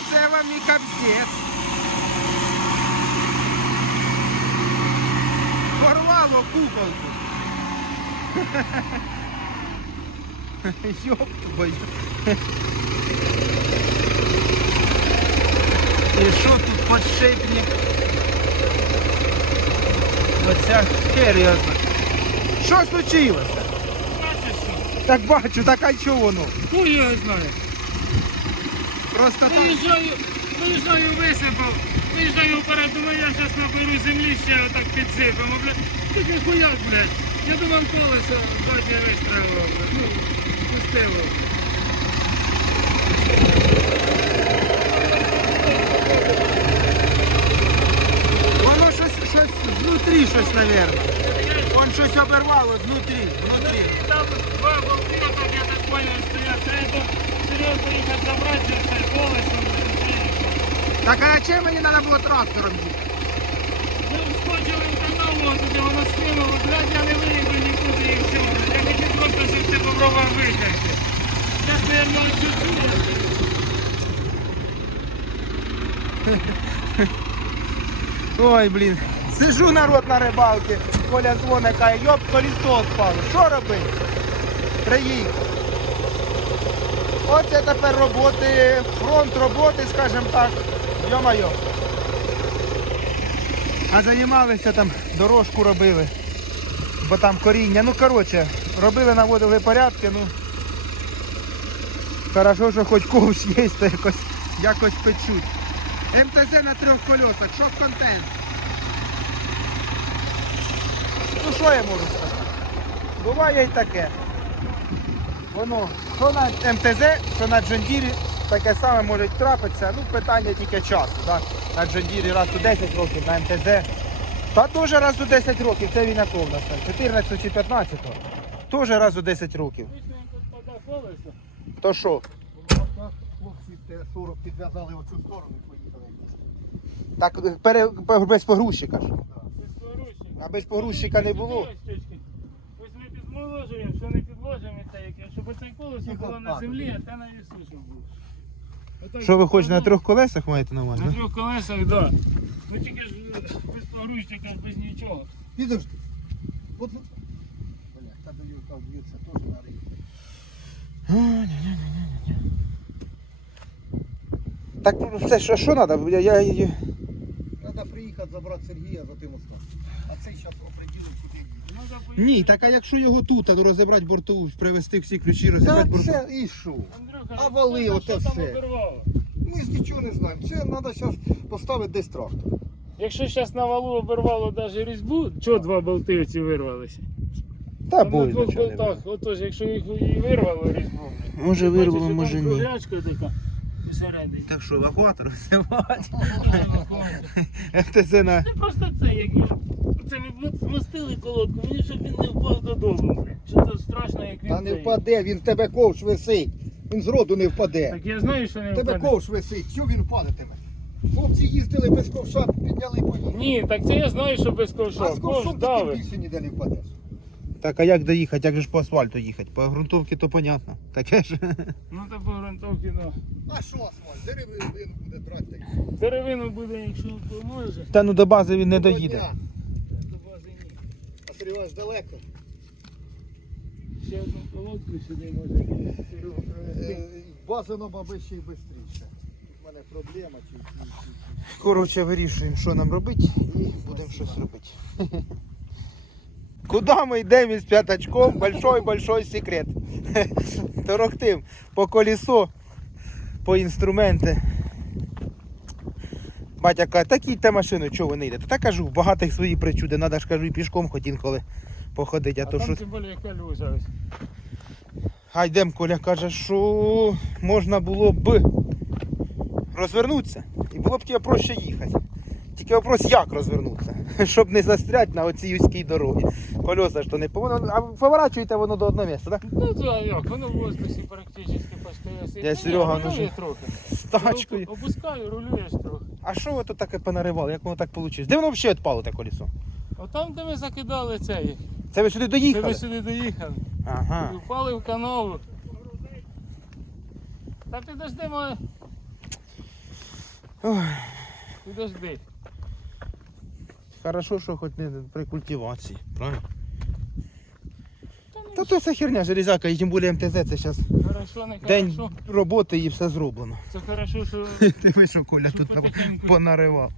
Оце вам і капець. Порвало куколку. Ёб твою. І що тут подшипник? Оця серйозно. Що случилося? Бачиш що? Так бачу, так а чого воно? Ну я знаю. Просто. Виїжджаю, виїжджаю, висипав. Виїжджаю вперед, думаю, я зараз наберу землі ще отак підсипемо, блядь. Ти ніхуяк, блядь. Я думав колесо заднє вистрілило, блядь. Ну, спустило. Воно щось, щось знутрі щось, мабуть. Вон щось обірвало знутрі, внутрі. Там два болти, я так понял, стоять. Треба серйозно їхати забрати це колесо, блядь. Так а чим мені треба було трактором їхати? Ми вскочили в канал, от туди воно скинуло, блядь, я не виїду нікуди і все. Я хотів просто, щоб ти попробував витягти. Зараз, наверное, чуть-чуть. Ой, блін. Сижу народ на рибалці, Коля дзвоне, каже, йоп, колесо впало. Що робити? Приїхав. Оце тепер роботи, фронт роботи, скажімо так. Йо-майо. А займалися там, дорожку робили. Бо там коріння. Ну коротше, робили, наводили порядки, ну. Хорошо, що хоч ковш є, то якось, якось печуть. МТЗ на трьох колесах, що контент? Ну що я можу сказати? Буває і таке. Воно, що на МТЗ, що на Джондірі, таке саме може трапитися. Ну, питання тільки часу. Так? На Джондірі раз у 10 років, на МТЗ. Та теж раз у 10 років, це він якого у нас там, 14 чи 15 Теж раз у 10 років. То що? Хлопці Т-40 підв'язали оцю сторону і поїхали. Так пере, без погрузчика ж. А без погрузчика не було. Ось ми підложуємо, що не підложимо, це яке, щоб колесо було на землі, а те на вісу, щоб було. Отак Що ви хочете на трьох колесах маєте на увазі? На да? трьох колесах, так. Да. Ну тільки ж е, без погрузчика, без нічого. Підожди. От... Бля, та до юрка вб'ється, теж на рибі. Так ну, це що, що треба? Я, я, я... Треба приїхати забрати Сергія за тим остом. А цей зараз оприділив, куди їде. Надо поїхати. Ні, так а якщо його тут, а розібрати бортову, привезти всі ключі, розібрати бортову. це і що? Андрюха, А вали що оте там все. обірвало? Ми ж нічого не знаємо. Це треба зараз поставити десь трактор. Якщо зараз на валу обірвало навіть різьбу, чого два болти оці вирвалися? Та А на двох болтах, отож, якщо їх і вирвало різьбу. Може вирвало, може ні. круглячка така посередині. Так що, евакуатор висивати? Це на... просто це, як. Це ми змостили колодку, мені щоб він не впав додому. Що то страшно, як він. Та не цей. впаде, він в тебе ковш висить. Він зроду не впаде. Так я знаю, що не В тебе впаде. ковш висить, що він впадатиме? Хлопці їздили без ковша, підняли і поїхали. Ні, так це я знаю, що без А ковша. з Ковш ковшом давить. більше ніде не впадеш. Так, а як доїхати? Як же ж по асфальту їхати? По ґрунтовці то понятно. Таке ж. Ну то по грунтовці, ну. А що асфальт? Деревину буде брати. Деревину буде, якщо поможе. Та ну до бази він не доїде. дня. До бази ні. А Сергій Іванович далеко. Ще одну колодку сюди може. Е, Бажано, аби ще й швидше. У мене проблема. Коротше, вирішуємо, що нам робити, і будемо щось робити. Куди ми йдемо із п'ятачком? Большой-большой секрет. Торохтим по колесо, по інструменти. Батя каже, так їдьте машину, чого ви не йдете? Та кажу, в багатих свої причуди, треба ж кажу і пішком хоч інколи походити, а, А то там що. тим більше ось. А йдем, Коля каже, що можна було б розвернутися і було б тебе проще їхати. Тільки вопрос, як розвернутися, щоб не застрять на оцій узькій дорогі. Колеса ж то не повинно. А поворачуєте воно до одного місця, так? Ну а як, воно в воздусі практично постоїть. Я, Серега, ну рулює ж- трохи. З тачкою. Опускаю, рулюєш трохи. А що ви тут таке понаривали? Як воно так вийшло? Де воно взагалі відпало те колесо? Отам, де ми закидали цей. Це ви сюди доїхали? Це ми сюди доїхали. Ага. І впали в канаву. Та підожди, ми... Ой, Підожди. Хорошо, що хоч не при культивації, правильно? Та то все херня, железяка, і тим більше МТЗ, це зараз Хорошо, не день хорошо. роботи і все зроблено. Це хорошо, що Ти ви що, Коля, тут потихеньку. понаривав.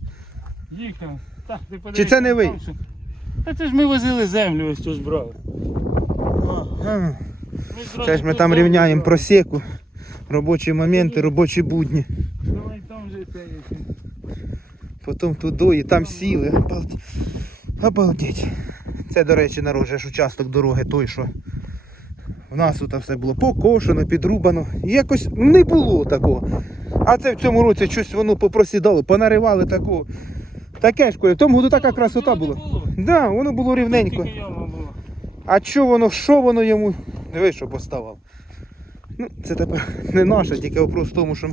їхав. Так, ти Чи це не ви? там, що- Та це ж ми возили землю, ось брали. Ага. Ми зразу Це ж ми тут там землю рівняємо брали. просеку, робочі моменти, робочі будні. Давай там же те, яке. Потім туди і там сіли. Обалдеть. Це, до речі, нароже ж участок дороги той, що в нас тут все було покошено, підрубано. Якось не було такого. А це в цьому році щось воно попросідало, понаривали такого. Таке ж, Коля, в тому така красота була. було. Да, воно було рівненько. А що воно, що воно йому? Диви, що поставав. Ну, це тепер не наше, тільки вопрос в тому, що.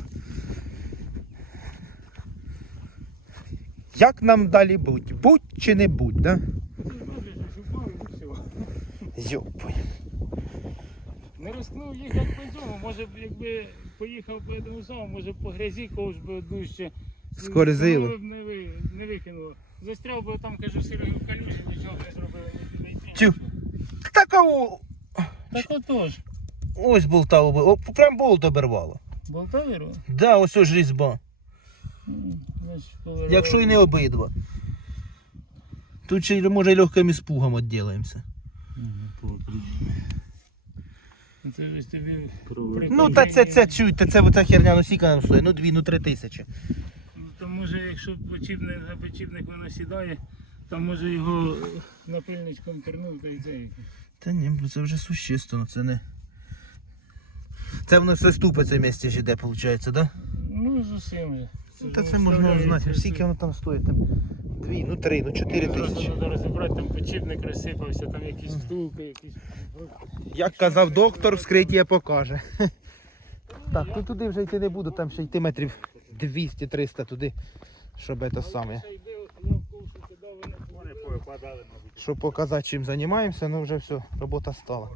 Як нам далі будь? Будь чи не будь, да? Йопой. Не рискнув їхати по цьому, може б якби поїхав по цьому самому, може б по грязі когось би одну ще Скорзило. б Не, ви, не викинуло. Застряв би там, кажу, сірою в калюжі, нічого б не зробили, не підійти. Тю. Так о, Так отож. ось болтало, би. О, прям болт обірвало. Болтавіру? Да, ось ось різьба. Якщо і не обидва. Тут ще може легким іспугом відділаємося. Це ж тобі Ну та це, це чуйте, це оця херня, ну скільки нам стоїть? Ну дві, ну три тисячі. Ну, то може, якщо почіпник за почіпник воно сідає, то може його напильничком тернув та й це. Та ні, це вже существенно, це не. Це воно все ступиться в місті ж іде, виходить, так? Да? Ну, зовсім же. Ну, Та це можна узнати. Скільки воно там стоїть? Там дві, ну три, ну чотири тисячі. треба розібрати, там почіпник розсипався, там якісь втулки, якісь. Як казав доктор, вскриття покаже. Так, ну туди вже йти не буду, там ще йти метрів 200-300 туди, щоб це саме. Щоб показати, чим займаємося, ну вже все, робота стала.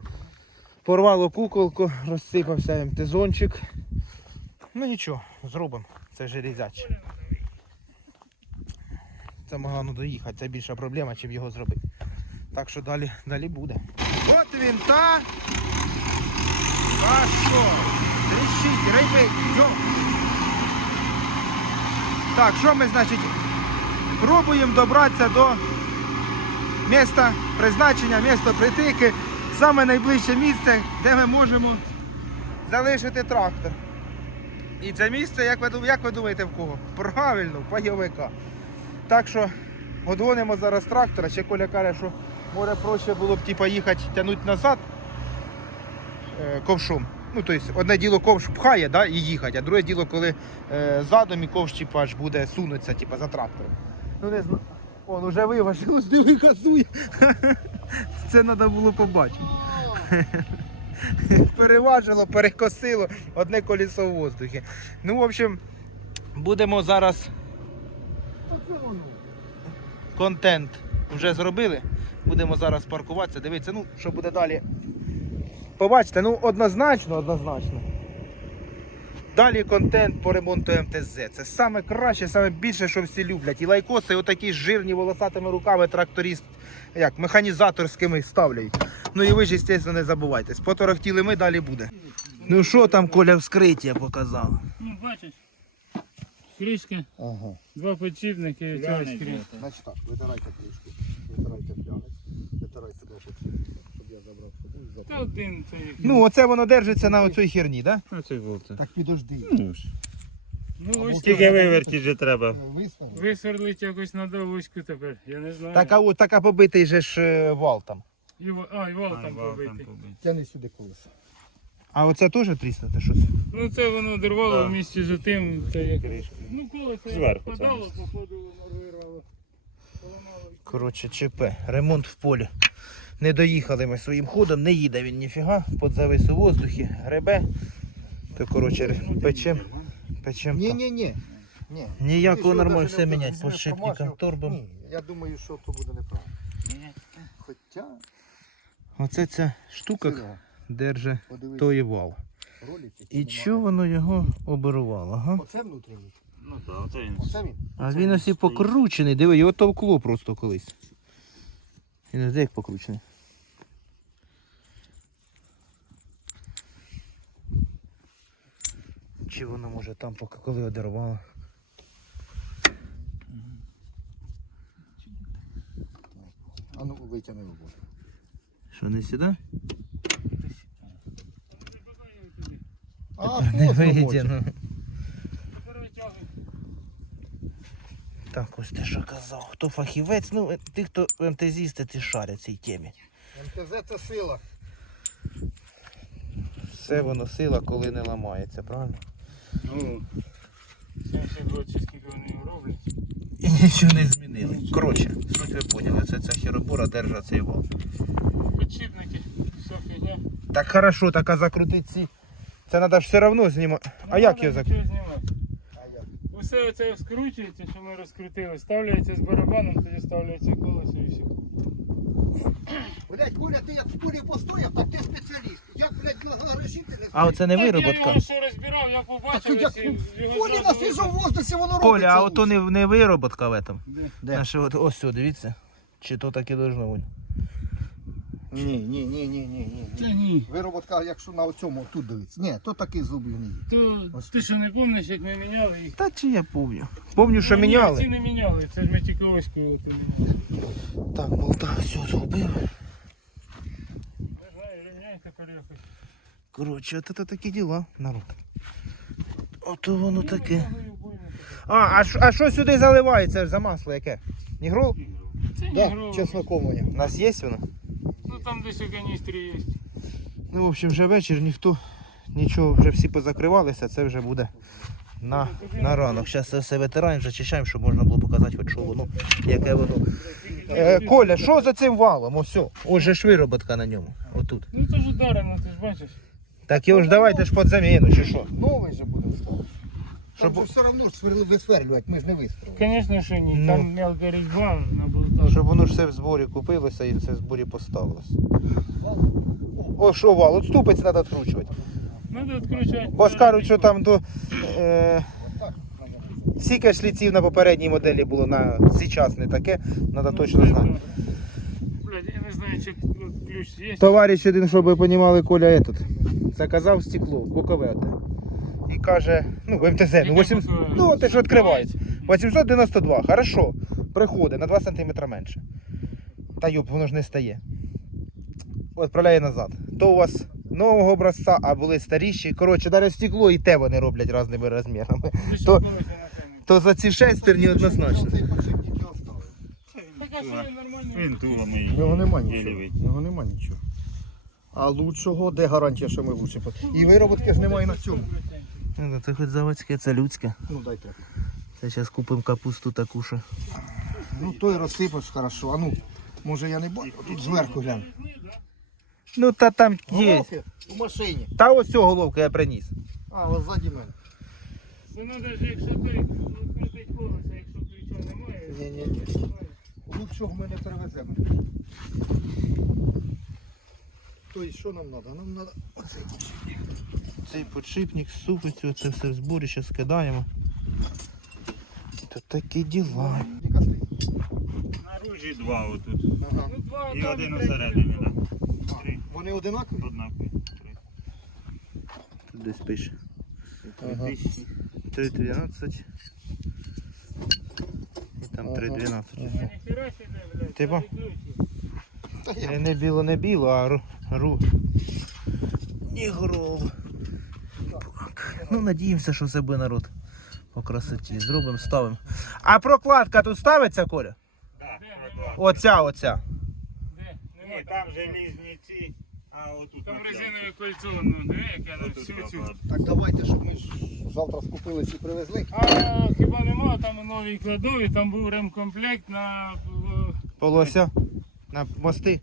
Порвало куколку, розсипався МТЗончик. Ну нічого, зробимо. Це железяч. Це могла ну, доїхати, це більша проблема, чим його зробити. Так що далі, далі буде. От він та. А що? Тріщить, рибить, йо. Так, що ми, значить, пробуємо добратися до міста призначення, місто притики, саме найближче місце, де ми можемо залишити трактор. І це місце, як ви, як ви думаєте, в кого? Правильно, в пайовика. Так що одгонимо зараз трактора, ще Коля каже, що може проще було б типа, їхати тягнути назад е, ковшом. Ну, тобто, одне діло ковш пхає да, і їхати, а друге діло, коли е, задом і ковш типа, аж буде сунутися типа, за трактором. Ну не знаю. Он уже виважилось, диви газує. Це треба було побачити. Переважило, перекосило одне колесо в воздухі. Ну, в общем, будемо зараз контент вже зробили. Будемо зараз паркуватися, дивитися, ну, що буде далі. Побачите, ну однозначно, однозначно. Далі контент по ремонту МТЗ. Це саме краще, саме більше, що всі люблять. І лайкоси, отакі жирні волосатими руками тракторист, як механізаторськими ставляють. Ну і ви ж, звісно, не забувайте. Поторохтіли ми, далі буде. Ну що там Коля вскриття показав? Ну, бачиш. Кришки, Ага. два почіпники і цього. Значить так, витирайте кришку, витирайте п'янець, витирайте два почіпника, щоб я забрав собі. Та один той. Ну, оце воно держиться на оцій херні, так? Да? Оце болти. Так підожди. Ну, ось Тільки виверті вже треба. Висверлить якось на довоську тепер, я не знаю. Так, а от така побитий же ж е, вал там. І, а, і вал там побитий. Тяни сюди колесо. А оце теж тріснуте щось? Ну це воно дервало Да. в місті з тим, це як... Ну колесо як Зверху впадало, походу воно вирвало. Поламало. Коротше, ЧП. Ремонт в полі. Не доїхали ми своїм ходом, не їде він ніфіга, подзавис у воздухі, гребе. То коротше печем. Печем. ні, ні, ні. Ні. Ніякого нормально все міняти, подшипником, торбом. Ні, я думаю, що то буде неправильно. Хоча, Оце ця штука держить той вал. І чого воно його обірвало, ага? Оце внутрішній. Ну так, це він. Оце він. А він ось і покручений, диви, його товкло просто колись. Він ось де як покручений. Чи воно може там поки коли одірвало? А ну витягни його. Що не сюди? А, Не ну. Витягуй. Так, ось ти що казав. Хто фахівець, ну ті, хто МТЗісти, ті шарять цій темі. МТЗ це сила. Все воно сила, коли не ламається, правильно? Ну, 70 років, скільки вони роблять. І нічого не змінили. Коротше, суть ви поняли, це ця хіробора держить цей вал. Підшипники, вся фігня. Так хорошо, так а закрутити ці. Це треба ж все одно знімати. А як треба його закрутити? Як? Усе оце скручується, що ми розкрутили. Ставляється з барабаном, тоді ставляється колесо і все. Блять, Коля, ти як в полі постояв, так ти спеціаліст. Як, блядь, на гаражі ти не А оце не Так, Я вироботка. його ще розбирав, я Так, побачив, як, ось його Коля на зразу свіжому воздусі воно робиться. Коля, а ото не, не вироботка в этом. Де? Де? Наше от, ось сюди, дивіться. Чи то так і должно бути. Ні, ні, ні, ні, ні, ні. Та ні. Вироботка, якщо на оцьому тут дивиться. Ні, то такий зубів не є. То ти що не пам'ятаєш, як ми міняли їх? Та чи я помню. Помню, що Ні, Ці міняли. не міняли, це ж ми тільки ось коли ти. Так, болта, все згубив. Не знаю, рівняй тепер. Коротше, от це такі діла, народ. Ото воно таке. А, а, що- а що сюди заливається за масло яке? Нігрол? Це не Да, гроб. чесноковування. У нас є воно? Ну там десь у каністрі є. Ну, в общем, вже вечір, ніхто нічого, вже всі позакривалися, це вже буде на, на ранок. Зараз це все витираємо, зачищаємо, щоб можна було показати, хоч що воно, яке воно. Е, Коля, що за цим валом? Ось, ось же ж вироботка на ньому. Отут. Ну це ж ударено, ти ж бачиш. Так його ж давайте ж під заміну, чи що? Новий же буде Щоб- Щоб все одно ж сверли- висверлювати, ми ж не вистрілили. Звісно, що ні. Ну. Там мелка різьба на болтах. Щоб воно ж все в зборі купилося і все в зборі поставилось. О, що вал, от ступиць треба відкручувати. Надо відкручувати. Бо скажуть, що там до. Е, Скільки шліців на попередній моделі було на зараз не таке, треба Ну, точно знати. Блядь, я не знаю, чи ключ є. Товариш один, щоб ви розуміли, Коля этот, заказав стекло, бокове каже, ну, в МТЗ, ну, Яке 800, бокове? ну те, що відкривається. 892, хорошо, приходить на 2 см менше. Та йоп, воно ж не стає. Відправляє назад. То у вас нового образця, а були старіші. Коротше, навіть стекло і те вони роблять різними розмірами. То- То за ці шестерні однозначно. Він ми Його нема нічого. Його нема нічого. А лучшого, де гарантія, що ми лучше? І вироботки ж немає на цьому. Ну, Це хоч заводське, це людське. Ну дай трохи. Це зараз купимо капусту таку. Ну той розсипаш хорошо. А ну, може я не бачу. Тут зверху глянь. Ну та там є. Головки у машині. Та ось цього головку я приніс. А, ось ззаді мене. Треба ж, якщо той відкрутить колесо, якщо ключа немає. Ні-ні-ні. Лучшого ми не перевеземо. Тобто, що нам треба? Нам треба оцей подшипник. Цей подшипник, супицю, це все в зборі, зараз скидаємо. То такі діла. Наружі два отут. Ага. Ну, два І там, один третій. усередині, так. Три. Вони одинакові? Однакові. Три. Тут десь пише. Ага. 3.12. І там Ага. 3.12. А ніхера себе, блядь, Ти ба- Та я Не, не біло, не біло, а ру. Ру. Нігрол. Так. Ну, надіємося, що все буде народ по красоті. Зробимо, ставимо. А прокладка тут ставиться, Коля? Так, Де? так. Оця, оця. Де? Ні, там желізні ці, а отут. Там резинове кольцо, ну диви, яке на всю цю. Так давайте, щоб ми ж завтра скупились і привезли. А хіба нема, там новій кладові, там був ремкомплект на, е, Полося. На мости.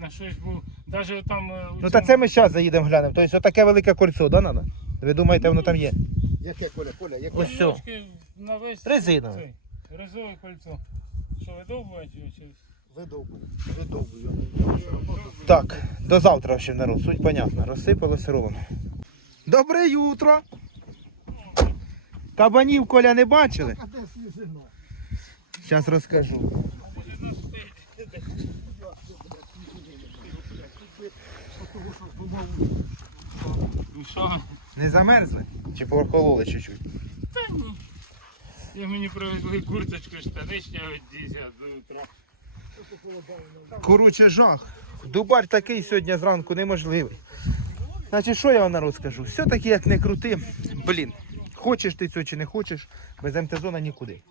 На щось був, навіть там... е, у Ну та цьому- це ми зараз заїдемо глянемо. Тобто отаке велике кольцо, да, надо? Ви думаєте, воно там є? Яке, Коля, Коля, яке? Ось сьо. Кільочки на весь Резинове. цей, Резове кольцо. Що, його чи Видовбую. Видовбую. Так, до завтра ще народ, суть понятна. Розсипалося ровно. Добре утро! Кабанів Коля не бачили? А де свіжина? Зараз розкажу. Того, що думав, Ну що? Не замерзли? Чи прохололи чуть-чуть? Та ні. Я мені привезли курточку, штани ще одізять до утра. Короче, жах. Дубар такий сьогодні зранку неможливий. Значить, що я вам народ скажу? Все-таки як не крути, блін, хочеш ти цього чи не хочеш, без МТ-зона нікуди.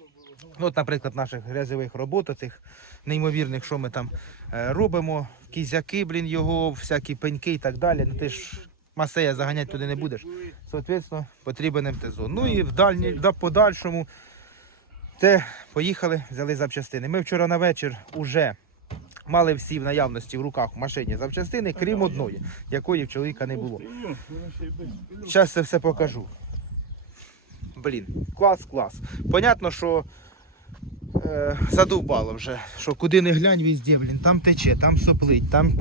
Ну, от, наприклад, наших грязьових робот, цих неймовірних, що ми там е, робимо, кізяки, блін, його, всякі пеньки і так далі. Ну ти ж масея заганяти туди не будеш. Соответственно, потрібен МТ-зон. Ну і в дальні, да, подальшому це поїхали, взяли запчастини. Ми вчора на вечір уже мали всі в наявності в руках в машині запчастини, крім одної, якої в чоловіка не було. Зараз це все покажу. Блін, клас, клас. Понятно, що задовбало вже, що куди не глянь везде, блін, там тече, там соплить, там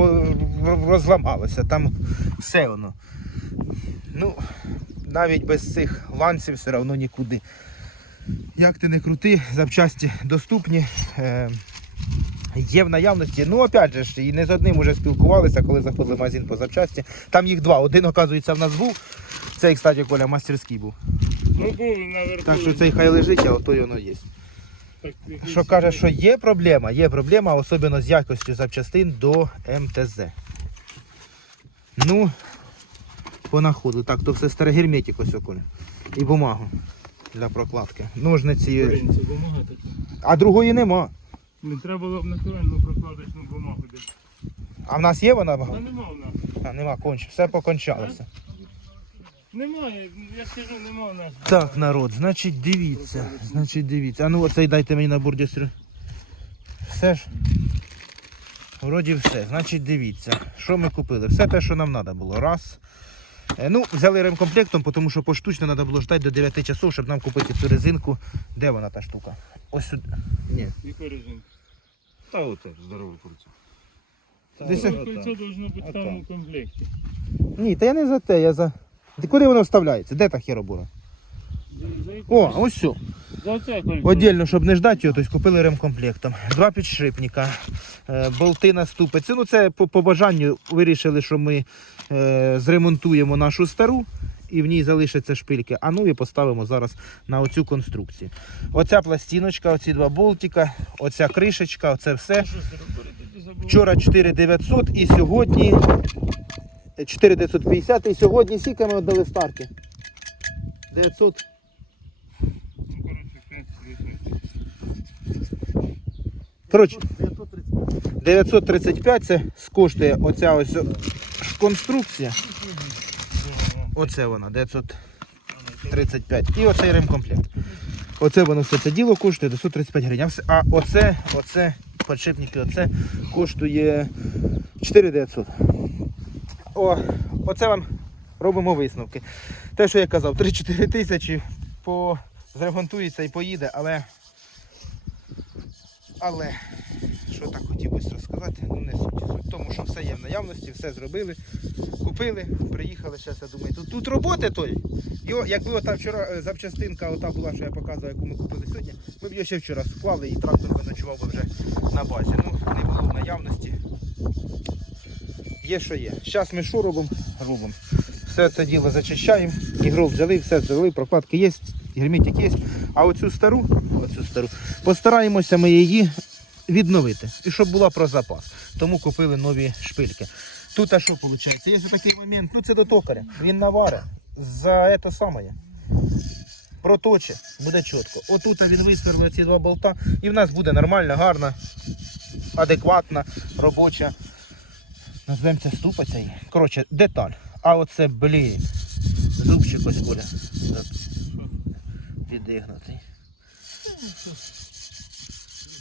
розламалося, там все воно. Ну, навіть без цих ланців все одно нікуди. Як ти не крути, запчасті доступні. Е, Є в наявності. Ну, опять же, ж, і не з одним вже спілкувалися, коли заходили в магазин по запчасті. Там їх два. Один, оказується, в нас був. Цей, кстати, Коля, мастерський був. Ну був наверху. Так що цей хай лежить, а ото й воно є. Що каже, що є проблема, є проблема, особливо з якістю запчастин до МТЗ. Ну, понаходу. Так, то все старе герметик ось Коля. І бумагу для прокладки. Ножниці. Блін, це бумага така. А другої нема. Не треба було б натуральну прокладочну бумагу десь. А в нас є вона? Та нема в нас. А, нема, конч. Все покончалося. Немає, я скажу, нема в нас. Так, народ, значить дивіться. Значить дивіться. А ну оцей дайте мені на бурдюстрю. Все ж. Вроді все. Значить дивіться. Що ми купили? Все те, що нам треба було. Раз. Е, Ну, взяли ремкомплектом, тому що поштучно треба було ждати до 9 часов, щоб нам купити цю резинку. Де вона та штука? Ось сюди. Ні. Яка резинка? Та оте, здоровий курцю. Десь- кольцо должно бути там у комплекті. Ні, та я не за те, я за. Ти куди воно вставляється? Де та яку- О, ось все. Отдельно, щоб не ждати його, тобто купили ремкомплектом. Два підшипника, е, болти на ступиці. Ну це по, по бажанню вирішили, що ми е, зремонтуємо нашу стару і в ній залишаться шпильки, а нові поставимо зараз на оцю конструкцію. Оця пластиночка, оці два болтика, оця кришечка, оце все. Вчора 4900 і сьогодні 4950 і сьогодні скільки ми віддали старті? 900. Ну, коротше, п'ять, десять. Коротше, 935. 935 це коштує оця ось конструкція. Оце вона, 935. І оцей ремкомплект. Оце воно все це діло коштує 935 гривень. А оце, оце, подшипники, оце коштує 4900. О, оце вам робимо висновки. Те, що я казав, 3-4 тисячі по... зремонтується і поїде, але. Але що так хотів би розказати, ну не суть. Суть тому, що все є в наявності, все зробили, купили, приїхали, зараз я думаю, тут, тут роботи той. Його, якби ота вчора е, запчастинка ота була, що я показував, яку ми купили сьогодні, ми б його ще вчора склали і трактор би ночував би вже на базі. Ну, не було в наявності. Є, що є. Зараз ми що робимо? Робимо. Все це діло зачищаємо, ігру взяли, все взяли, прокладки є, герметик є. А оцю стару, оцю стару, постараємося ми її відновити. І щоб була про запас. Тому купили нові шпильки. Тут а що виходить? Є такий момент, ну це до токаря. Він наваре за це саме. Проточе, буде чітко. Отут він висверлив ці два болта, і в нас буде нормальна, гарна, адекватна, робоча. Назвемо це її. Коротше, деталь. А оце, блін, зубчик ось коля. Підігнутий.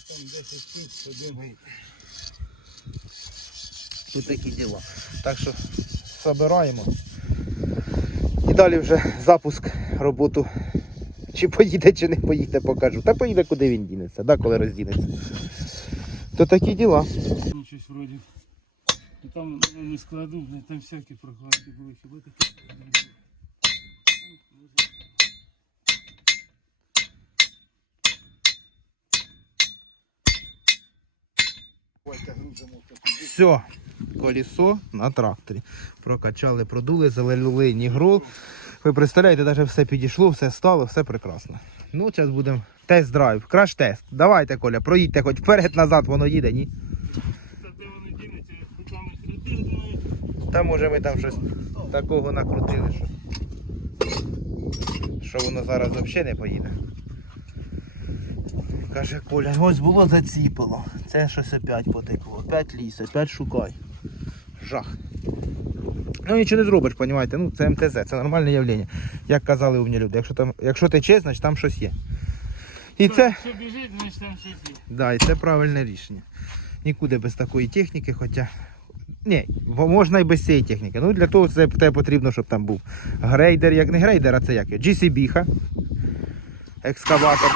Там 10 штук. Тут такі діла. Так що збираємо. І далі вже запуск роботу. Чи поїде, чи не поїде, покажу. Та поїде, куди він дінеться, да, коли роздінеться. То такі діла. Щось вроді. Ну, Там я не складу, там всякі прокладки були, хіба такі. Все, колесо на тракторі. Прокачали, продули, залили нігрол. Ви представляєте, навіть все підійшло, все стало, все прекрасно. Ну, зараз будемо тест-драйв, краш-тест. Давайте, Коля, проїдьте хоч вперед-назад, воно їде, ні? Та де вони дінуться, руками хребти, думаю. Та може ми там щось такого накрутили, що, що воно зараз взагалі не поїде. Каже Коля, ось було заціпило. Це щось опять потекло. Опять ліс, опять шукай. Жах. Ну нічого не зробиш, розумієте? Ну це МТЗ, це нормальне явлення. Як казали умні люди. Якщо, там, якщо тече, значить там щось є. І це. Якщо біжить, значить там щось є. Да, і це правильне рішення. Нікуди без такої техніки, хоча. Ні, можна і без цієї техніки. Ну для того це тебе потрібно, щоб там був грейдер, як не грейдер, а це як? GCB, екскаватор.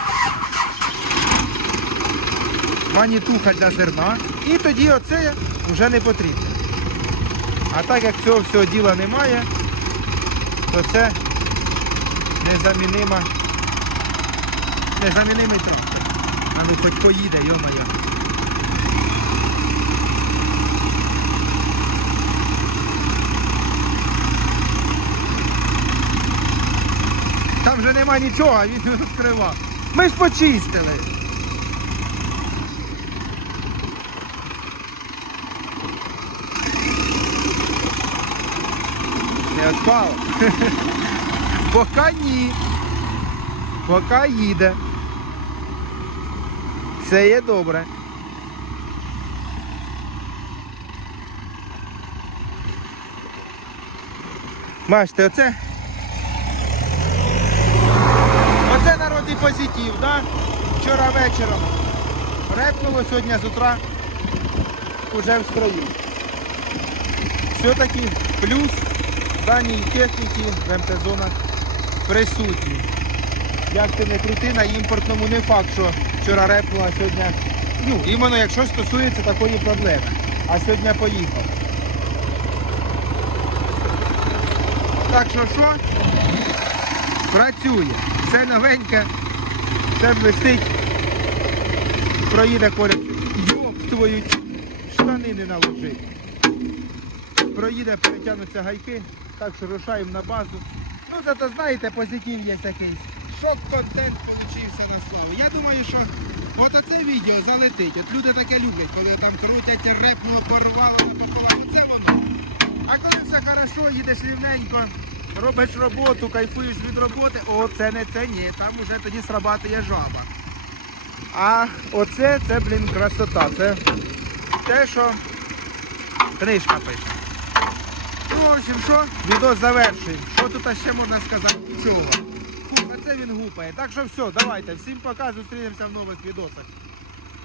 Манітуха для зерна. І тоді оце вже не потрібно. А так як цього всього діла немає, то це незамінима. Незамінимий трактор. А ну хоч поїде, йо-моє. Вже нема нічого, він відкривав. Ми ж почистили. Не відпало. Поки ні. Поки їде. Все є добре. Бачите, оце. Оце народний позитив, да? Вчора вечором. Репнуло сьогодні з утра уже в строю. Все-таки плюс даній техніці в МТ-зонах присутній. Як ти не крути, на імпортному не факт, що вчора репнула, а сьогодні. Ну, іменно якщо стосується такої проблеми. А сьогодні поїхав. Так що що? Працює. Все новеньке, все блистить. Проїде коля. Йоп твою штани не наложить. Проїде, перетягнуться гайки, так що рушаємо на базу. Ну зато знаєте, позитив є якийсь. Шок-контент получився на славу. Я думаю, що от оце відео залетить. От люди таке люблять, коли там крутять репнуло, порвало напополам. Це воно. А коли все хорошо, їдеш рівненько, робиш роботу, кайфуєш від роботи, о, це не це ні, там уже тоді срабатує жаба. А оце, це, блін, красота. Це те, що книжка пише. Ну, в общем, що, відос завершуємо. Що тут ще можна сказати? Нічого. Фу, а це він гупає. Так що все, давайте. Всім пока, зустрінемося в нових відосах.